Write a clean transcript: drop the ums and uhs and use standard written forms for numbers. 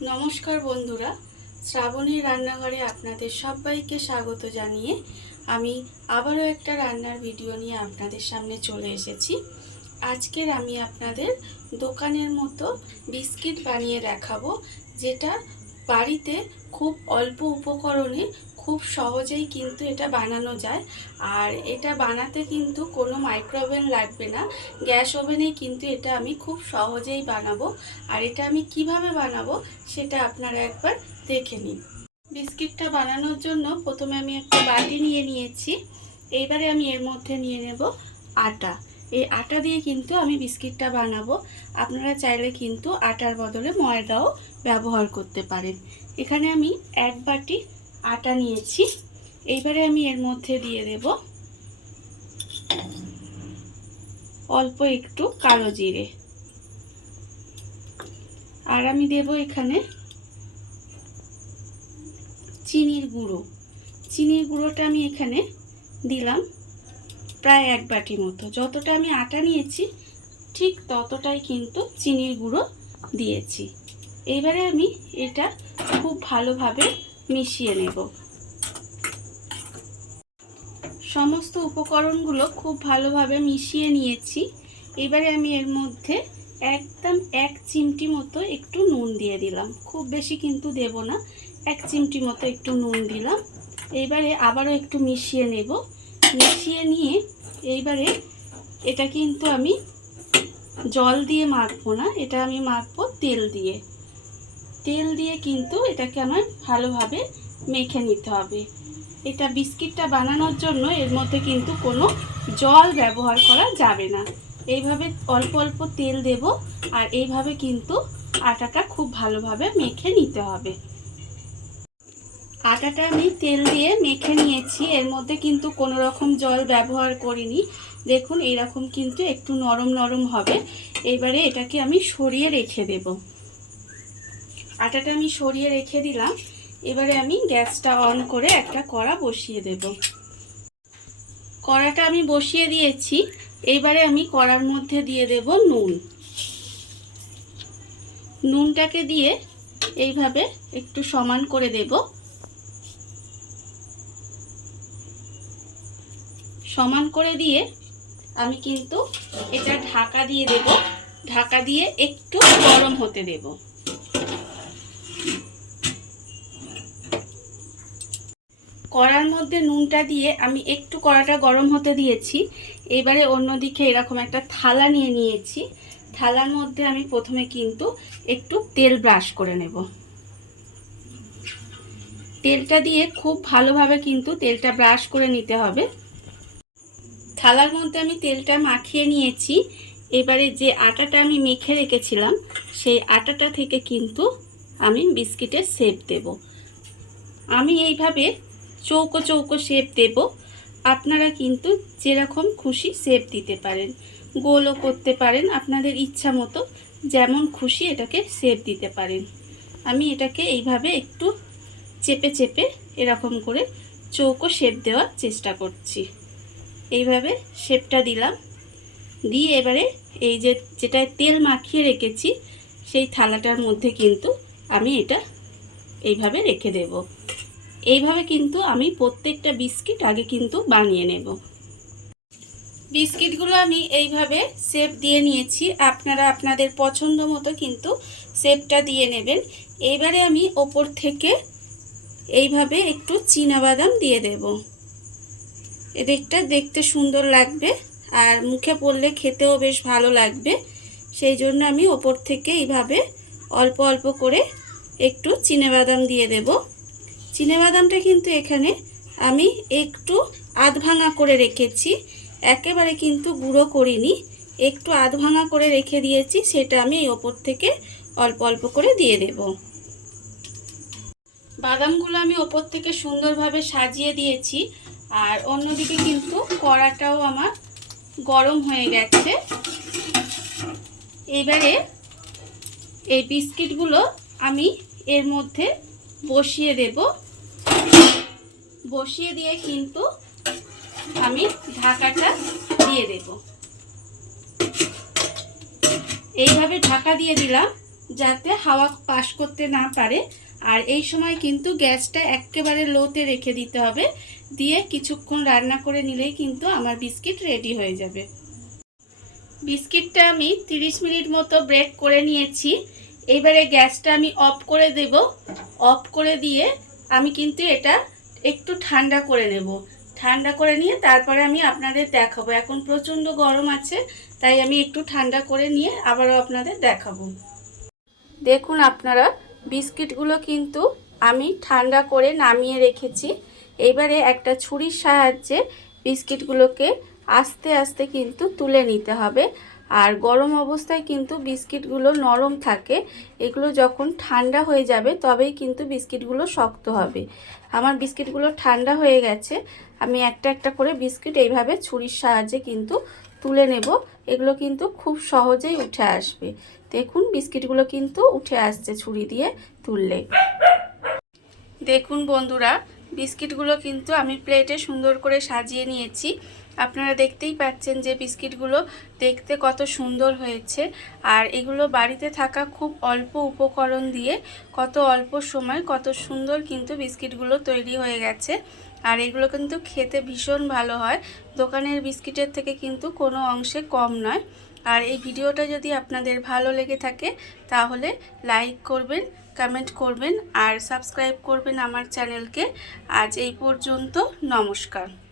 নমস্কার বন্ধুরা, শ্রাবণীর রান্নাঘরে আপনাদের সবাইকে স্বাগত জানিয়ে আমি আবারও একটা রান্নার ভিডিও নিয়ে আপনাদের সামনে চলে এসেছি। আজকের আমি আপনাদের দোকানের মতো বিস্কিট বানিয়ে দেখাবো, যেটা বাড়িতে খুব অল্প উপকরণে খুব সহজেই কিন্তু এটা বানানো যায়। আর এটা বানাতে কিন্তু কোনো মাইক্রোওভেন লাগবে না, গ্যাস ওভেনেই কিন্তু এটা আমি খুব সহজেই বানাবো। আর এটা আমি কিভাবে বানাবো সেটা আপনারা একবার দেখে নিন। বিস্কিটটা বানানোর জন্য প্রথমে আমি একটা বাটি নিয়ে নিয়েছি। এইবারে আমি এর মধ্যে নিয়ে নেব আটা। এই আটা দিয়ে কিন্তু আমি বিস্কিটটা বানাবো। আপনারা চাইলে কিন্তু আটার বদলে ময়দাও ব্যবহার করতে পারেন। এখানে আমি এক বাটি আটা নিয়েছি। এইবারে আমি এর মধ্যে দিয়ে দেব অল্প একটু কালো জিরে, আর আমি দেব এখানে চিনির গুঁড়ো। চিনির গুঁড়োটা আমি এখানে দিলাম প্রায় এক বাটি মতো। যতটা আমি আটা নিয়েছি ঠিক ততটাই কিন্তু চিনির গুঁড়ো দিয়েছি। এইবারে আমি এটা খুব ভালোভাবে মিশিয়ে নেব। সমস্ত উপকরণগুলো খুব ভালোভাবে মিশিয়ে নিয়েছি। এবারে আমি এর মধ্যে একদম এক চিমটি মতো একটু নুন দিয়ে দিলাম। খুব বেশি কিন্তু দেব না, এক চিমটি মতো একটু নুন দিলাম। এইবারে আবারও একটু মিশিয়ে নেব। মিশিয়ে নিয়ে এইবারে এটা কিন্তু আমি জল দিয়ে মাখবো না, এটা আমি মাখবো তেল দিয়ে। তেল দিয়ে কিন্তু এটাকে আমার ভালোভাবে মেখে নিতে হবে। এটা বিস্কিটটা বানানোর জন্য এর মধ্যে কিন্তু কোনো জল ব্যবহার করা যাবে না। এইভাবে অল্প অল্প তেল দেব, আর এইভাবে কিন্তু আটাটা খুব ভালোভাবে মেখে নিতে হবে। আটাটা আমি তেল দিয়ে মেখে নিয়েছি, এর মধ্যে কিন্তু কোনো রকম জল ব্যবহার করিনি। দেখুন এইরকম কিন্তু একটু নরম নরম হবে। এবারে এটাকে আমি সরিয়ে রেখে দেব। আটাটা আমি সরিয়ে রেখে দিলাম। এবারে আমি গ্যাসটা অন করে একটা কড়া বসিয়ে দেব। কড়াটা আমি বসিয়ে দিয়েছি। এইবারে আমি কড়ার মধ্যে দিয়ে দেব নুন। নুনটাকে দিয়ে এইভাবে একটু সমান করে দেব। সমান করে দিয়ে আমি কিন্তু এটা ঢাকা দিয়ে দেব। ঢাকা দিয়ে একটু গরম হতে দেব। কড়ার মধ্যে নুনটা দিয়ে আমি একটু কড়াটা গরম হতে দিয়েছি। এবারে অন্যদিকে এরকম একটা থালা নিয়ে নিয়েছি। থালার মধ্যে আমি প্রথমে কিন্তু একটু তেল ব্রাশ করে নেব। তেলটা দিয়ে খুব ভালোভাবে কিন্তু তেলটা ব্রাশ করে নিতে হবে। থালার মধ্যে আমি তেলটা মাখিয়ে নিয়েছি। এবারে যে আটাটা আমি মেখে রেখেছিলাম সেই আটাটা থেকে কিন্তু আমি বিস্কিটের শেপ দেব। আমি এইভাবে চৌকো চৌকো শেপ দেব। আপনারা কিন্তু যেরকম খুশি শেপ দিতে পারেন, গোলও করতে পারেন, আপনাদের ইচ্ছা মতো যেমন খুশি এটাকে শেপ দিতে পারেন। আমি এটাকে এইভাবে একটু চেপে চেপে এরকম করে চৌকো শেপ দেওয়ার চেষ্টা করছি। এইভাবে শেপটা দিলাম। দিয়ে এবারে এই যেটায় তেল মাখিয়ে রেখেছি সেই থালাটার মধ্যে কিন্তু আমি এটা এইভাবে রেখে দেব। এইভাবে কিন্তু আমি প্রত্যেকটা বিস্কিট আগে কিন্তু বানিয়ে নেব। বিস্কিটগুলো আমি এইভাবে শেপ দিয়ে নিয়েছি। আপনারা আপনাদের পছন্দ মতো কিন্তু শেপটা দিয়ে নেবেন। এইবারে আমি ওপর থেকে এইভাবে একটু চীনাবাদাম দিয়ে দেব। এটা দেখতে সুন্দর লাগবে আর মুখে পড়লে খেতেও বেশ ভালো লাগবে। সেই জন্য আমি ওপর থেকে এইভাবে অল্প অল্প করে একটু চীনাবাদাম দিয়ে দেব। চীনাবাদামটা কিন্তু এখানে আমি একটু আধ ভাঙা করে রেখেছি, একেবারে কিন্তু গুঁড়ো করিনি, একটু আধ ভাঙা করে রেখে দিয়েছি। সেটা আমি এই ওপর থেকে অল্প অল্প করে দিয়ে দেব। বাদামগুলো আমি ওপর থেকে সুন্দরভাবে সাজিয়ে দিয়েছি। আর অন্যদিকে কিন্তু কড়াটাও আমার গরম হয়ে গেছে। এবারে এই বিস্কিটগুলো আমি এর মধ্যে বসিয়ে দেব। বসিয়ে দিয়ে কিন্তু আমি ঢাকাটা দিয়ে দেব। এইভাবে ঢাকা দিয়ে দিলাম। যাতে হাওয়া পাস করতে না পারে। আর এই সময় কিন্তু গ্যাসটা একেবারে লোতে রেখে দিতে হবে, দিয়ে কিছুক্ষণ রান্না করে নিলেই কিন্তু আমার বিস্কিট রেডি হয়ে যাবে। বিস্কিটটা আমি 30 মিনিট মতো ব্রেক করে নিয়েছি। এবারে গ্যাসটা আমি অফ করে দেব। অফ করে দিয়ে আমি কিন্তু এটা একটু ঠান্ডা করে নেব। ঠান্ডা করে নিয়ে তারপরে আমি আপনাদের দেখাবো। এখন প্রচণ্ড গরম আছে, তাই আমি একটু ঠান্ডা করে নিয়ে আবারও আপনাদের দেখাবো। দেখুন আপনারা, বিস্কিটগুলো কিন্তু আমি ঠান্ডা করে নামিয়ে রেখেছি। এবারে একটা ছুরির সাহায্যে বিস্কিটগুলোকে আস্তে আস্তে কিন্তু তুলে নিতে হবে। আর গরম অবস্থায় কিন্তু বিস্কিটগুলো নরম থাকে, এগুলো যখন ঠান্ডা হয়ে যাবে তবেই কিন্তু বিস্কিটগুলো শক্ত হবে। আমার বিস্কিটগুলো ঠান্ডা হয়ে গেছে। আমি একটা একটা করে বিস্কিট এইভাবে ছুরির সাহায্যে কিন্তু তুলে নেব। এগুলো কিন্তু খুব সহজেই উঠে আসবে। দেখুন বিস্কিটগুলো কিন্তু উঠে আসছে ছুরি দিয়ে তুললে। দেখুন বন্ধুরা, বিস্কিটগুলো কিন্তু আমি প্লেটে সুন্দর করে সাজিয়ে নিয়েছি। আপনারা দেখতেই পাচ্ছেন যে বিস্কিটগুলো দেখতে কত সুন্দর হয়েছে। আর এগুলো বাড়িতে থাকা খুব অল্প উপকরণ দিয়ে কত অল্প সময় কত সুন্দর কিন্তু বিস্কিটগুলো তৈরি হয়ে গেছে। আর এগুলো কিন্তু খেতে ভীষণ ভালো হয়, দোকানের বিস্কিটের থেকে কিন্তু কোনো অংশে কম নয়। আর এই ভিডিওটা যদি আপনাদের ভালো লেগে থাকে তাহলে লাইক করবেন, কমেন্ট করবেন আর সাবস্ক্রাইব করবেন আমার চ্যানেলকে। আজ এই পর্যন্ত, নমস্কার।